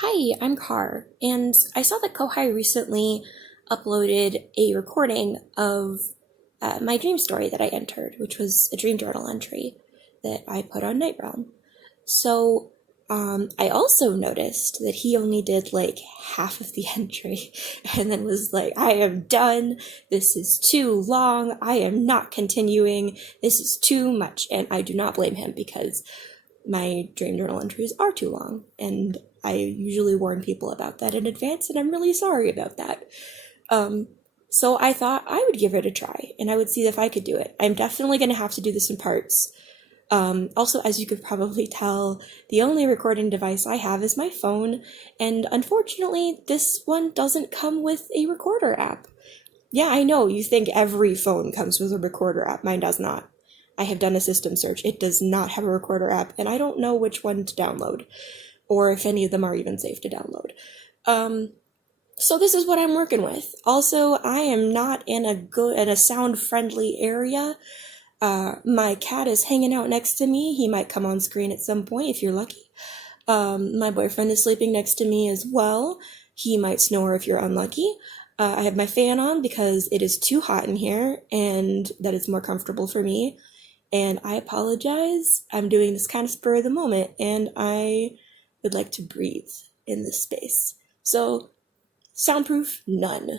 Hi, I'm Car, and I saw that Kohai recently uploaded a recording of my dream story that I entered, which was a dream journal entry that I put on Night Realm. So, I also noticed that he only did like half of the entry and then was like, I am done. This is too long. I am not continuing. This is too much. And I do not blame him because my dream journal entries are too long, and I usually warn people about that in advance, and I'm really sorry about that. So I thought I would give it a try, and I would see if I could do it. I'm definitely going to have to do this in parts. Also, as you could probably tell, the only recording device I have is my phone, and unfortunately, this one doesn't come with a recorder app. Yeah, I know, you think every phone comes with a recorder app. Mine does not. I have done a system search. It does not have a recorder app, and I don't know which one to download, or if any of them are even safe to download. So this is what I'm working with. Also, I am not in a sound-friendly area. My cat is hanging out next to me. He might come on screen at some point if you're lucky. My boyfriend is sleeping next to me as well. He might snore if you're unlucky. I have my fan on because it is too hot in here, and that is more comfortable for me. And I apologize. I'm doing this kind of spur of the moment, and I would like to breathe in this space. So, soundproof? None.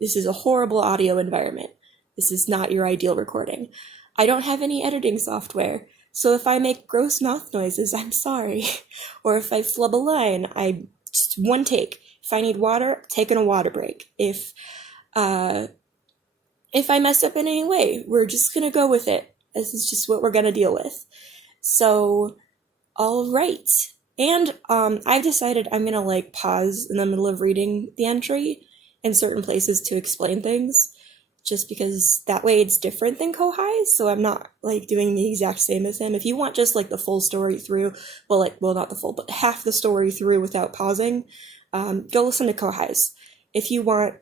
This is a horrible audio environment. This is not your ideal recording. I don't have any editing software, so if I make gross mouth noises, I'm sorry. Or if I flub a line, just one take. If I need water, taking a water break. If I mess up in any way, we're just gonna go with it. This is just what we're gonna deal with. So, all right. And I've decided I'm gonna pause in the middle of reading the entry in certain places to explain things, just because that way it's different than Kohai, so I'm not doing the exact same as him. If you want just the full story through, well, not the full, but half the story through without pausing, go listen to Kohai's. If you want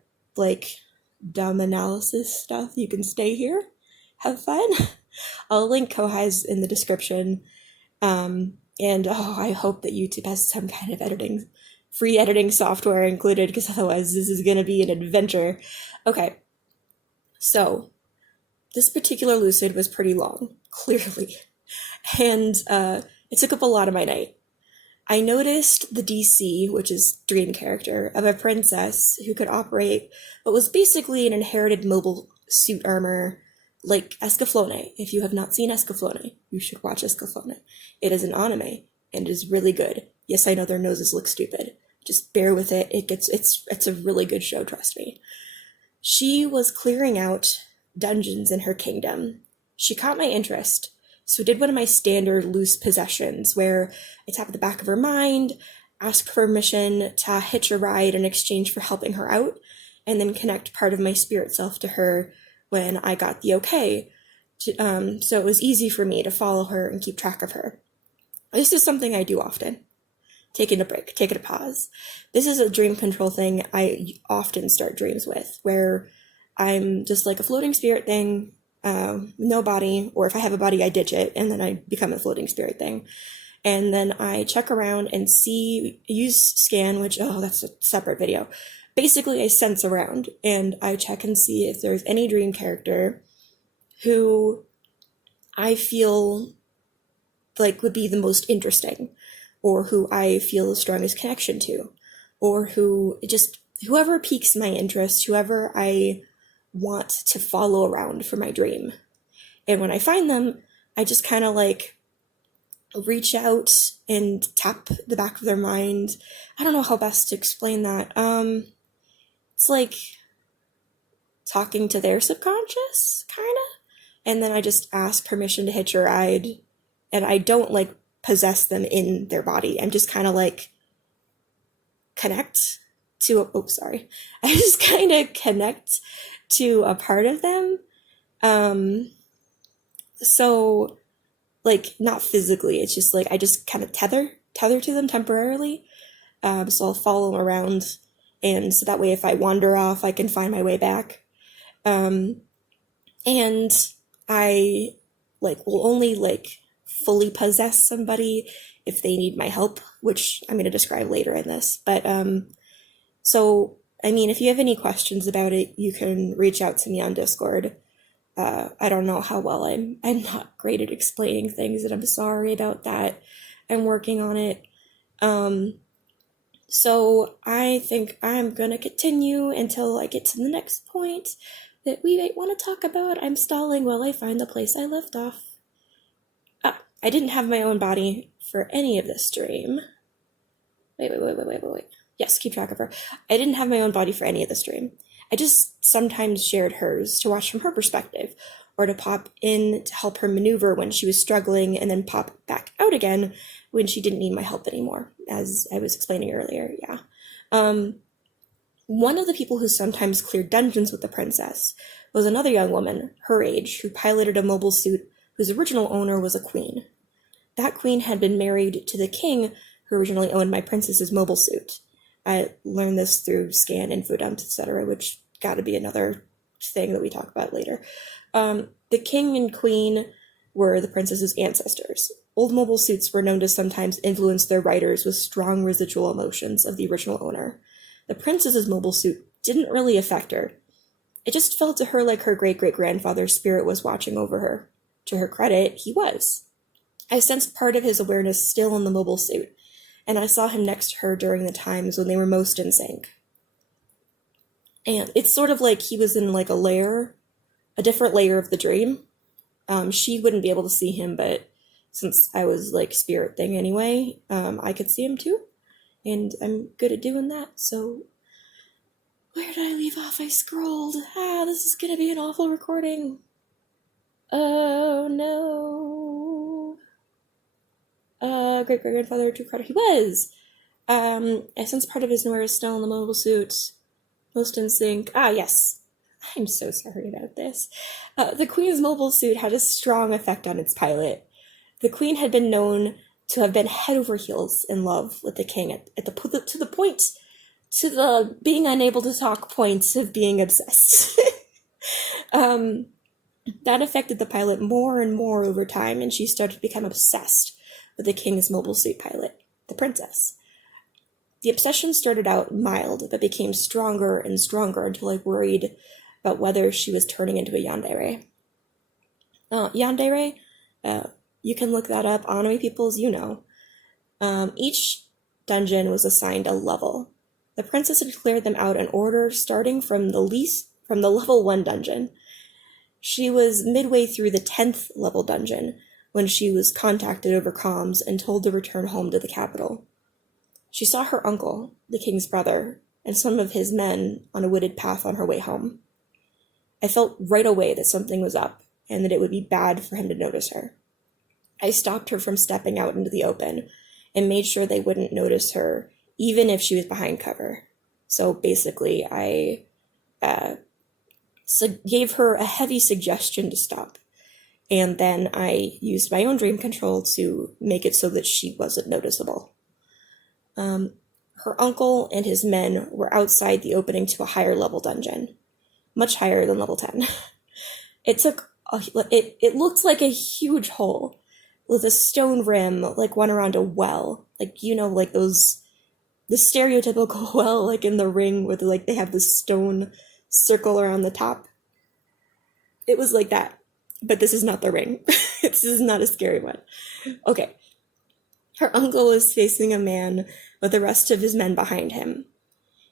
dumb analysis stuff, you can stay here. Have fun. I'll link Kohai's in the description. And I hope that YouTube has some kind of free editing software included, because otherwise this is going to be an adventure. Okay, so this particular lucid was pretty long, clearly, and it took up a lot of my night. I noticed the DC, which is dream character, of a princess who could operate what was basically an inherited mobile suit armor like Escaflowne. If you have not seen Escaflowne, you should watch Escaflowne. It is an anime, and it is really good. Yes, I know their noses look stupid. Just bear with it. It's a really good show, trust me. She was clearing out dungeons in her kingdom. She caught my interest, so did one of my standard loose possessions, where I tap at the back of her mind, ask for permission to hitch a ride in exchange for helping her out, and then connect part of my spirit self to her when I got the okay. So it was easy for me to follow her and keep track of her. This is something I do often. Taking a break, taking a pause. This is a dream control thing I often start dreams with, where I'm just like a floating spirit thing, no body, or if I have a body, I ditch it, and then I become a floating spirit thing. And then I check around and use scan, which, that's a separate video. Basically, I sense around, and I check and see if there's any dream character who I feel would be the most interesting, or who I feel the strongest connection to, or whoever piques my interest, whoever I want to follow around for my dream. And when I find them, I just kind of reach out and tap the back of their mind. I don't know how best to explain that. It's like talking to their subconscious, kind of. And then I just ask permission to hitch a ride, and I don't possess them in their body. I'm just kind of connect to I just kind of connect to a part of them. So not physically, it's just I just kind of tether to them temporarily. So I'll follow them around, and so that way if I wander off, I can find my way back. And I will only fully possess somebody if they need my help, which I'm going to describe later in this. But so, I mean, if you have any questions about it, you can reach out to me on Discord. I don't know how well I'm not great at explaining things, and I'm sorry about that. I'm working on it. So I think I'm gonna continue until I get to the next point that we might want to talk about. I'm stalling while I find the place I left off. I didn't have my own body for any of this dream. Wait. Yes, keep track of her. I didn't have my own body for any of this dream. I just sometimes shared hers to watch from her perspective, or to pop in to help her maneuver when she was struggling, and then pop back out again when she didn't need my help anymore, as I was explaining earlier, yeah. One of the people who sometimes cleared dungeons with the princess was another young woman, her age, who piloted a mobile suit whose original owner was a queen. That queen had been married to the king who originally owned my princess's mobile suit. I learned this through scan, info dumps, etc., which gotta be another thing that we talk about later. The king and queen were the princess's ancestors. Old mobile suits were known to sometimes influence their riders with strong residual emotions of the original owner. The princess's mobile suit didn't really affect her. It just felt to her like her great-great-grandfather's spirit was watching over her. To her credit, he was. I sensed part of his awareness still in the mobile suit, and I saw him next to her during the times when they were most in sync. And it's sort of like he was in like a different layer of the dream. She wouldn't be able to see him, but since I was like spirit thing anyway, I could see him too. And I'm good at doing that, so where did I leave off? I scrolled. This is gonna be an awful recording. Oh no. Great-great-grandfather to credit. He was! I sense part of his noir is still in the mobile suit. Most in sync. Yes. I'm so sorry about this. The Queen's mobile suit had a strong effect on its pilot. The Queen had been known to have been head over heels in love with the king to the being unable to talk points of being obsessed. That affected the pilot more and more over time, and she started to become obsessed with the king's mobile suit pilot, the princess. The obsession started out mild, but became stronger and stronger until I worried about whether she was turning into a yandere. Yandere, you can look that up. Anime peoples, you know. Each dungeon was assigned a level. The princess had cleared them out in order, starting from the level 1 dungeon. She was midway through the 10th level dungeon when she was contacted over comms and told to return home to the capital. She saw her uncle, the king's brother, and some of his men on a wooded path on her way home. I felt right away that something was up, and that it would be bad for him to notice her. I stopped her from stepping out into the open, and made sure they wouldn't notice her, even if she was behind cover. So basically, I gave her a heavy suggestion to stop, and then I used my own dream control to make it so that she wasn't noticeable. Her uncle and his men were outside the opening to a higher level dungeon, much higher than level 10. It looked like a huge hole with a stone rim, like one around a well, like, you know, like the stereotypical well, like in The Ring, where they have this stone circle around the top. It was like that, but this is not The Ring. This is not a scary one. Okay. Her uncle was facing a man with the rest of his men behind him.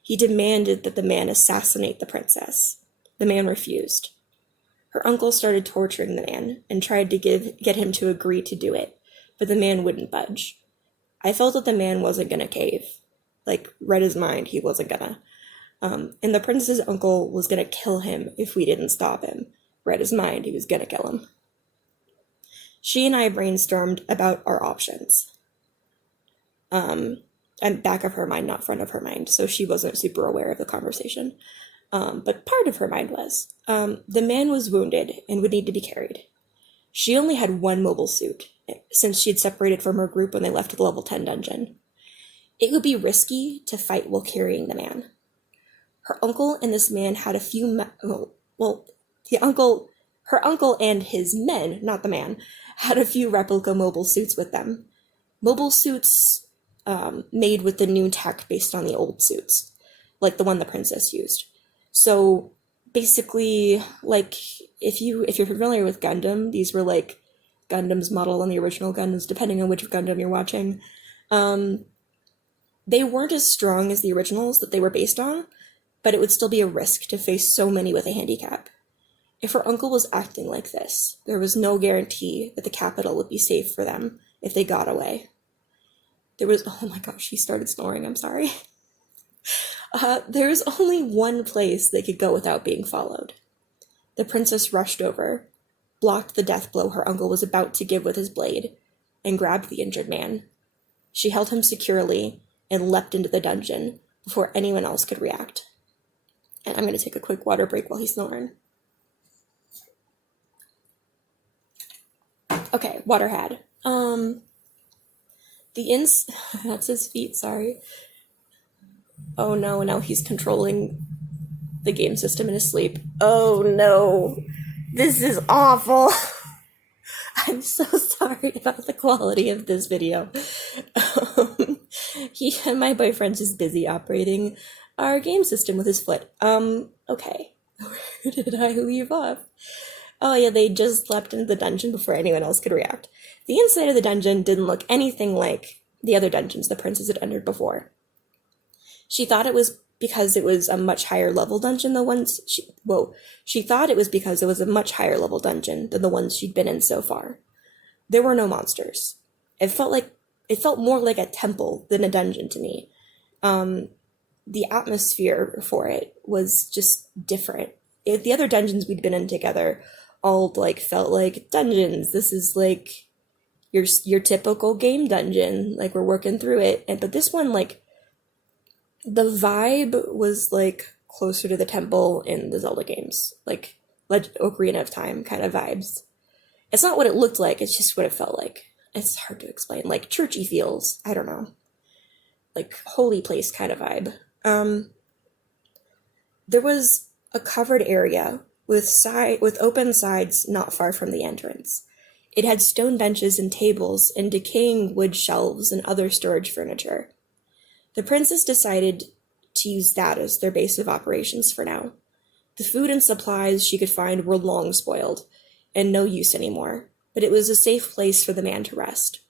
He demanded that the man assassinate the princess. The man refused. Her uncle started torturing the man and tried to get him to agree to do it, but the man wouldn't budge. I felt that the man wasn't gonna cave. Read his mind, he wasn't gonna. And the princess's uncle was gonna kill him if we didn't stop him. Read his mind, he was gonna kill him. She and I brainstormed about our options. I'm back of her mind, not front of her mind, so she wasn't super aware of the conversation. But part of her mind was. The man was wounded and would need to be carried. She only had one mobile suit, since she'd separated from her group when they left the level 10 dungeon. It would be risky to fight while carrying the man. Her uncle and this man had a few... her uncle and his men, not the man, had a few replica mobile suits with them. mobile suits made with the new tech based on the old suits, like the one the princess used. So basically, like if you're familiar with Gundam, these were like Gundam's model on the original Gundams, depending on which Gundam you're watching. They weren't as strong as the originals that they were based on, but it would still be a risk to face so many with a handicap. If her uncle was acting like this, there was no guarantee that the capital would be safe for them if they got away. Oh my gosh, she started snoring, I'm sorry. There was only one place they could go without being followed. The princess rushed over, blocked the death blow her uncle was about to give with his blade, and grabbed the injured man. She held him securely and leapt into the dungeon before anyone else could react. And I'm going to take a quick water break while he's snoring. Okay, water had. That's his feet, sorry. Oh no, now he's controlling the game system in his sleep. Oh no, this is awful. I'm so sorry about the quality of this video. My boyfriend's just busy operating our game system with his foot. Okay. Where did I leave off? Oh yeah, they just leapt into the dungeon before anyone else could react. The inside of the dungeon didn't look anything like the other dungeons the princess had entered before. She thought it was because it was a much higher level dungeon than the ones she thought it was because it was a much higher level dungeon than the ones she'd been in so far. There were no monsters. It felt more like a temple than a dungeon to me. The atmosphere for it was just different. The other dungeons we'd been in together all like felt like dungeons. This is like your typical game dungeon, like we're working through it. But this one, like, the vibe was like closer to the temple in the Zelda games, like Ocarina of Time kind of vibes. It's not what it looked like, it's just what it felt like. It's hard to explain, like churchy feels, I don't know, like holy place kind of vibe. There was a covered area with open sides not far from the entrance. It had stone benches and tables and decaying wood shelves and other storage furniture. The princess decided to use that as their base of operations for now. The food and supplies she could find were long spoiled and no use anymore, but it was a safe place for the man to rest.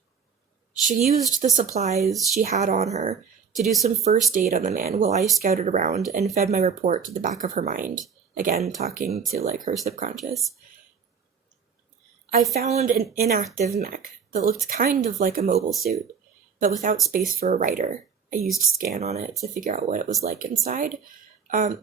She used the supplies she had on her to do some first aid on the man while I scouted around and fed my report to the back of her mind, again talking to like her subconscious. I found an inactive mech that looked kind of like a mobile suit, but without space for a rider. I used scan on it to figure out what it was like inside.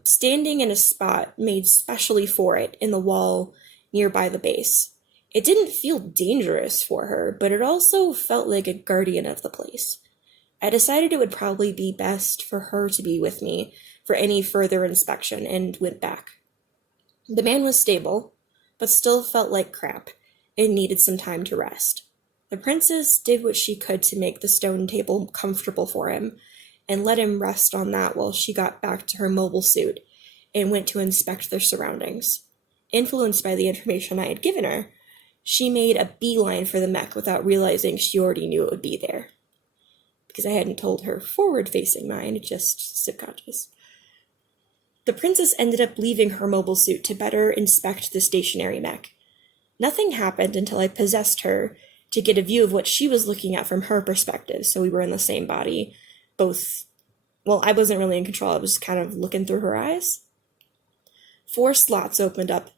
Standing in a spot made specially for it in the wall nearby the base. It didn't feel dangerous for her, but it also felt like a guardian of the place. I decided it would probably be best for her to be with me for any further inspection and went back. The man was stable, but still felt like crap and needed some time to rest. The princess did what she could to make the stone table comfortable for him and let him rest on that while she got back to her mobile suit and went to inspect their surroundings. Influenced by the information I had given her, she made a beeline for the mech without realizing she already knew it would be there. Because I hadn't told her forward-facing mind, just subconscious. The princess ended up leaving her mobile suit to better inspect the stationary mech. Nothing happened until I possessed her to get a view of what she was looking at from her perspective, so we were in the same body. I wasn't really in control, I was kind of looking through her eyes. 4 slots opened up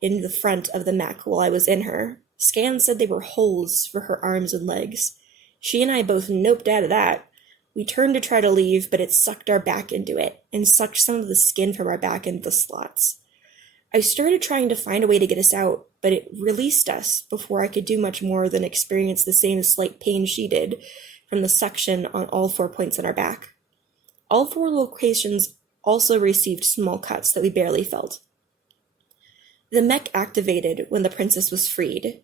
in the front of the mech while I was in her. Scans said they were holes for her arms and legs. She and I both noped out of that. We turned to try to leave, but it sucked our back into it, and sucked some of the skin from our back into the slots. I started trying to find a way to get us out, but it released us before I could do much more than experience the same slight pain she did from the suction on all 4 points on our back. All 4 locations also received small cuts that we barely felt. The mech activated when the princess was freed.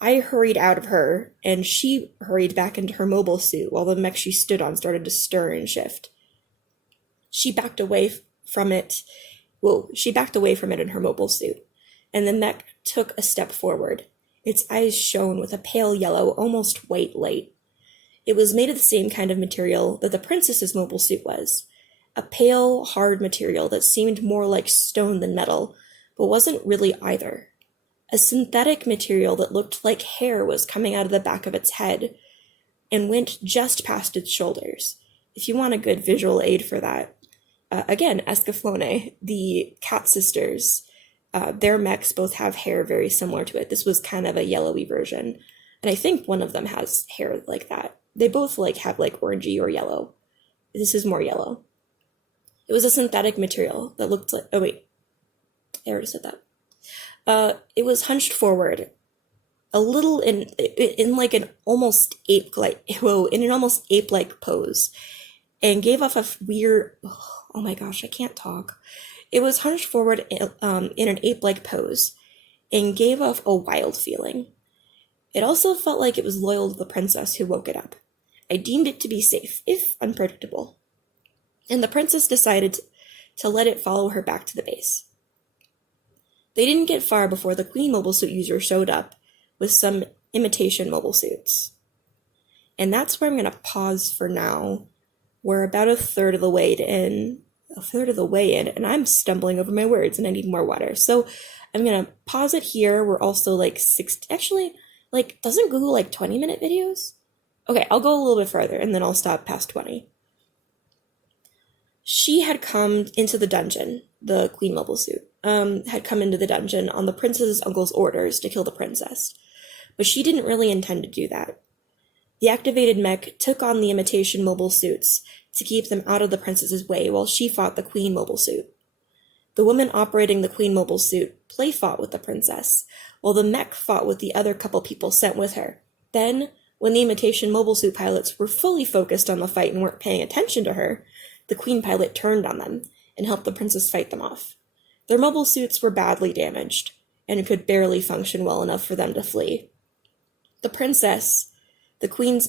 I hurried out of her, and she hurried back into her mobile suit while the mech she stood on started to stir and shift. She backed away from it in her mobile suit, and the mech took a step forward. Its eyes shone with a pale yellow, almost white light. It was made of the same kind of material that the princess's mobile suit was, a pale, hard material that seemed more like stone than metal, but wasn't really either. A synthetic material that looked like hair was coming out of the back of its head and went just past its shoulders. If you want a good visual aid for that, again, Escaflowne, the cat sisters, their mechs both have hair very similar to it. This was kind of a yellowy version, and I think one of them has hair like that. They both have orangey or yellow. This is more yellow. It was a synthetic material that looked like, oh wait, I already said that. It was hunched forward, a little in like an almost ape-like pose, and gave off a weird, oh my gosh, I can't talk. It was hunched forward in an ape-like pose and gave off a wild feeling. It also felt like it was loyal to the princess who woke it up. I deemed it to be safe, if unpredictable, and the princess decided to let it follow her back to the base. They didn't get far before the Queen mobile suit user showed up with some imitation mobile suits. And that's where I'm going to pause for now. We're about a third of the way in, and I'm stumbling over my words and I need more water. So I'm going to pause it here. We're also doesn't Google 20-minute videos? Okay, I'll go a little bit further and then I'll stop past 20. She had come into the dungeon, the Queen mobile suit, had come into the dungeon on the princess's uncle's orders to kill the princess. But she didn't really intend to do that. The activated mech took on the imitation mobile suits to keep them out of the princess's way while she fought the Queen mobile suit. The woman operating the Queen mobile suit play-fought with the princess, while the mech fought with the other couple people sent with her. Then, when the imitation mobile suit pilots were fully focused on the fight and weren't paying attention to her, the Queen pilot turned on them and helped the princess fight them off. Their mobile suits were badly damaged and could barely function well enough for them to flee. The princess, the Queen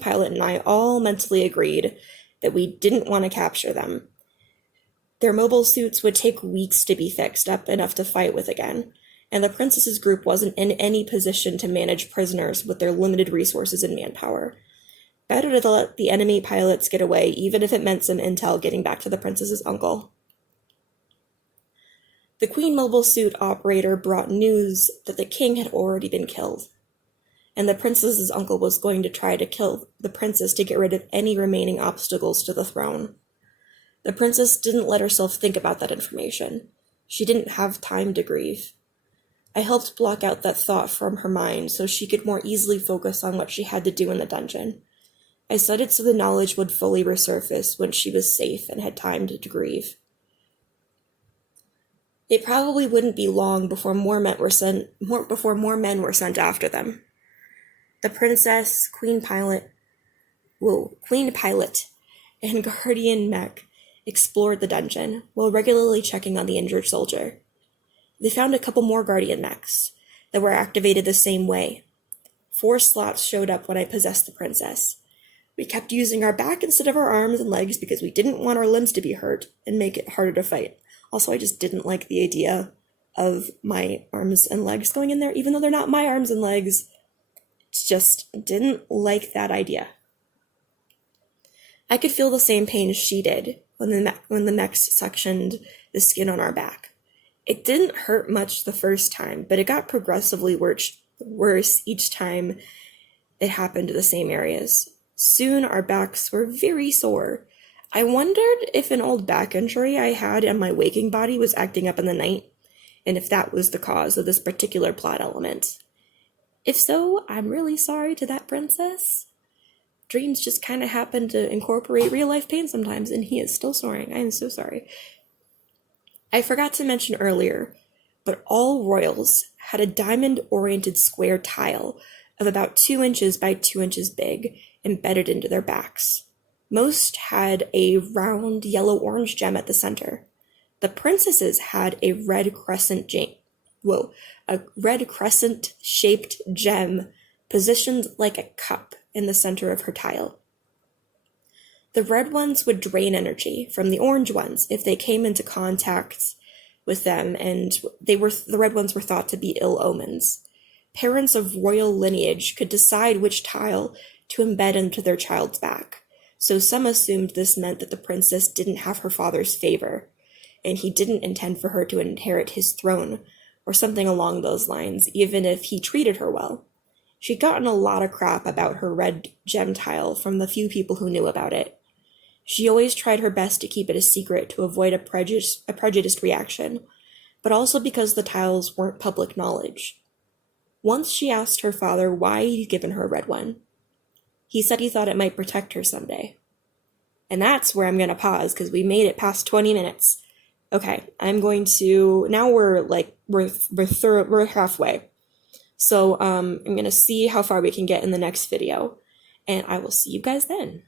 pilot, and I all mentally agreed that we didn't want to capture them. Their mobile suits would take weeks to be fixed up enough to fight with again, and the princess's group wasn't in any position to manage prisoners with their limited resources and manpower. Better to let the enemy pilots get away, even if it meant some intel getting back to the princess's uncle. The Queen mobile suit operator brought news that the king had already been killed, and the princess's uncle was going to try to kill the princess to get rid of any remaining obstacles to the throne. The princess didn't let herself think about that information. She didn't have time to grieve. I helped block out that thought from her mind so she could more easily focus on what she had to do in the dungeon. I said it so the knowledge would fully resurface when she was safe and had time to grieve. It probably wouldn't be long before more men were sent after them. The princess, Queen pilot, and guardian mech explored the dungeon while regularly checking on the injured soldier. They found a couple more guardian mechs that were activated the same way. 4 slots showed up when I possessed the princess. We kept using our back instead of our arms and legs because we didn't want our limbs to be hurt and make it harder to fight. Also, I just didn't like the idea of my arms and legs going in there, even though they're not my arms and legs. Just didn't like that idea. I could feel the same pain she did when the mechs suctioned the skin on our back. It didn't hurt much the first time, but it got progressively worse each time it happened to the same areas. Soon our backs were very sore. I wondered if an old back injury I had in my waking body was acting up in the night, and if that was the cause of this particular plot element. If so, I'm really sorry to that princess. Dreams just kind of happen to incorporate real-life pain sometimes, and he is still snoring. I am so sorry. I forgot to mention earlier, but all royals had a diamond-oriented square tile of about 2 inches by 2 inches big embedded into their backs. Most had a round yellow-orange gem at the center. The princesses had a red crescent-shaped gem positioned like a cup in the center of her tile. The red ones would drain energy from the orange ones if they came into contact with them, and the red ones were thought to be ill omens. parents of royal lineage could decide which tile to embed into their child's back. So some assumed this meant that the princess didn't have her father's favor, and he didn't intend for her to inherit his throne, or something along those lines, even if he treated her well. She'd gotten a lot of crap about her red gem tile from the few people who knew about it. She always tried her best to keep it a secret to avoid a prejudiced reaction, but also because the tiles weren't public knowledge. Once she asked her father why he'd given her a red one. He said he thought it might protect her someday. And that's where I'm going to pause, because we made it past 20 minutes. Okay, I'm going to, now we're halfway. So I'm going to see how far we can get in the next video, and I will see you guys then.